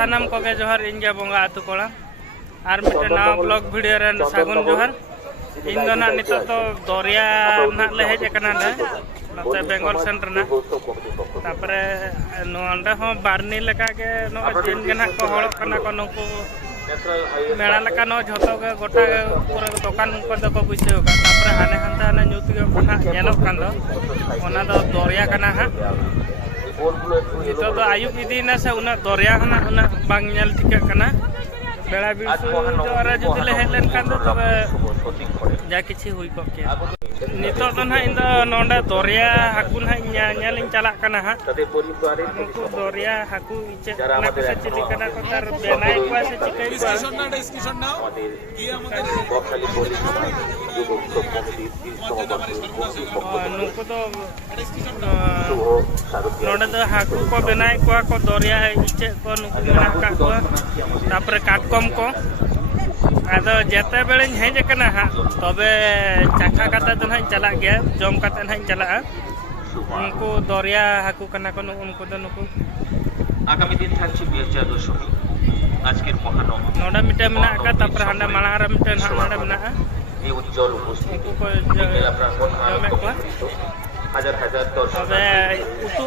सानाम कोगे जोहार इन गे बोंगा आतु कोड़ा आर मिटे नाव blog video रे सागुन जोहार इन दो ना नितो तो दरिया ना ले हेज कना ले नते बेंगल सेंटर ना तापरे नोंडे हो बारनी लेका के नो जिन गे ना को हळक कना को नुकु मेला लेका नो झोतो गे गोटा पूरा दुकान को दो को बुझे का तापरे हाने हंता ना न्यूत गे कना नेलो कान दो ओना दो दरिया कना हा नितो तो आयुब इदीना से उना दरिया हना उना बांग नेल टिका कना बेड़ा बिसु जो अरा जुदी ले हेलन कान दो तबे जा किछि हुई को के नितो तो ना इन दो नोंडे दरिया हाकु ना नेलिन चला कना हा उनको दरिया हाकु इचे ना को से चिली कना को तार बेनाई को से चिकै को स्टेशन नाउ कि আমাদের বকখালি পুলিশ যুব কমিটি 30 नुको तो नोंडे दो हाकु को बेनाई को दरिया इचे को नुको मेना का को तापर काटकम को आदो जेते बेले हेज कना हा तबे चाखा काता तो हां चला गया जम काता हां चला उनको दरिया हाकु कना को उनको दो नुको आगामी दिन থাকছে বিয়ার দশমী আজকের মহানবমী नोंडे मिटे मेना का तापर हांडा मालारा मिटे हां नोंडे मेना এই উজ্জ্বল উপস্থিতি को আপনার মন হাজার হাজার দর্শক तबे उतु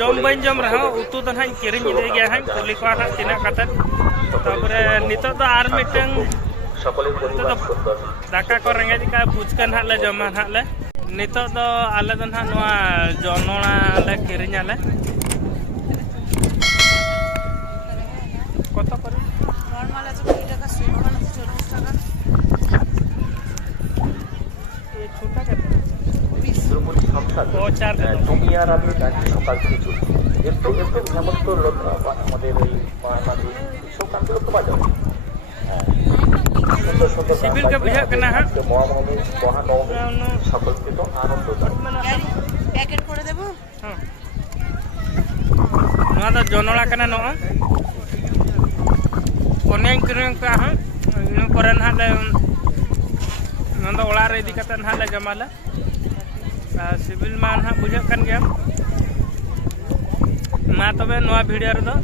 जम बन जम रहा उतु तो हां किरिन दे गया हां कुली को हां तिना काता तापरे नितो तो आर मिटें সকলের পরিবার সুন্দর दाका को रेंगे का पुचकन हां ले जमा हां ले नितो तो आले दन हां नवा जनोना ले किरिन आले কত করে নরমাল আছে 20 টাকা নরমাল আছে 40 টাকা এই ছোটা কত 20 দ্রৌপদী সংসার ও চার তুমি আর আমি গাড়ি সকাল থেকে চলি এরপর সমস্ত লোক আমাদের এই মামাদি সব কাজগুলো তো বাজার সিভিল के बुझा कना हां মহানবমী মহানবমী সকলকে তো আনন্দ প্যাকেট করে দেব हां नवा तो जनोला कना नो कोनें किरिन का हां इन परन हाले नंद ओला रे इदी कतन हाले जमाला सिविल मान हां बुझा कन गया मा तबे नवा वीडियो रे दो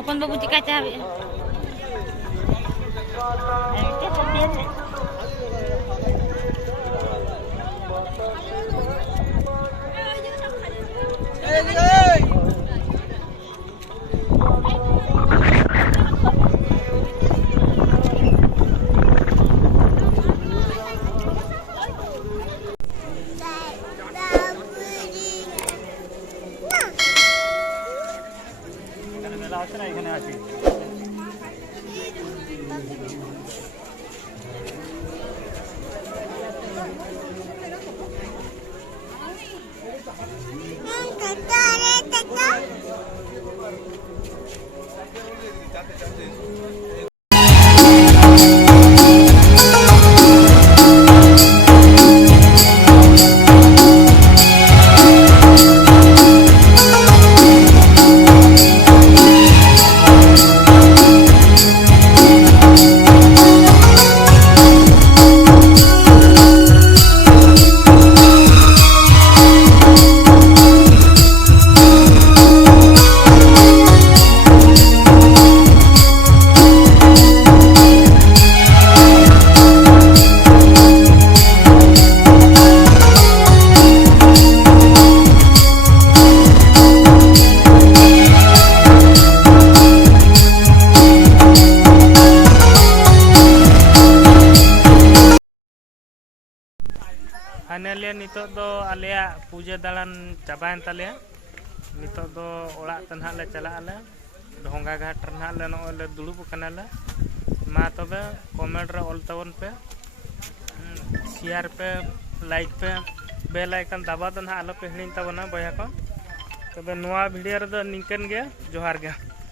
अपन बाबू जी का चाहे এখানে আসি फाइनली नितो दो आलिया पूजा दालान चाबायन तालिया नितो दो ओड़ा तनहा ले चला आले ढोंगा घाट रहा ले नो ले दुड़ुब कनाले मा तबे कमेंट रे ऑल तवन पे शेयर पे लाइक पे बेल आइकन दबा दन आलो पे हिणी तबना बया को तबे नोआ वीडियो रे दो निकन गे जोहार गे।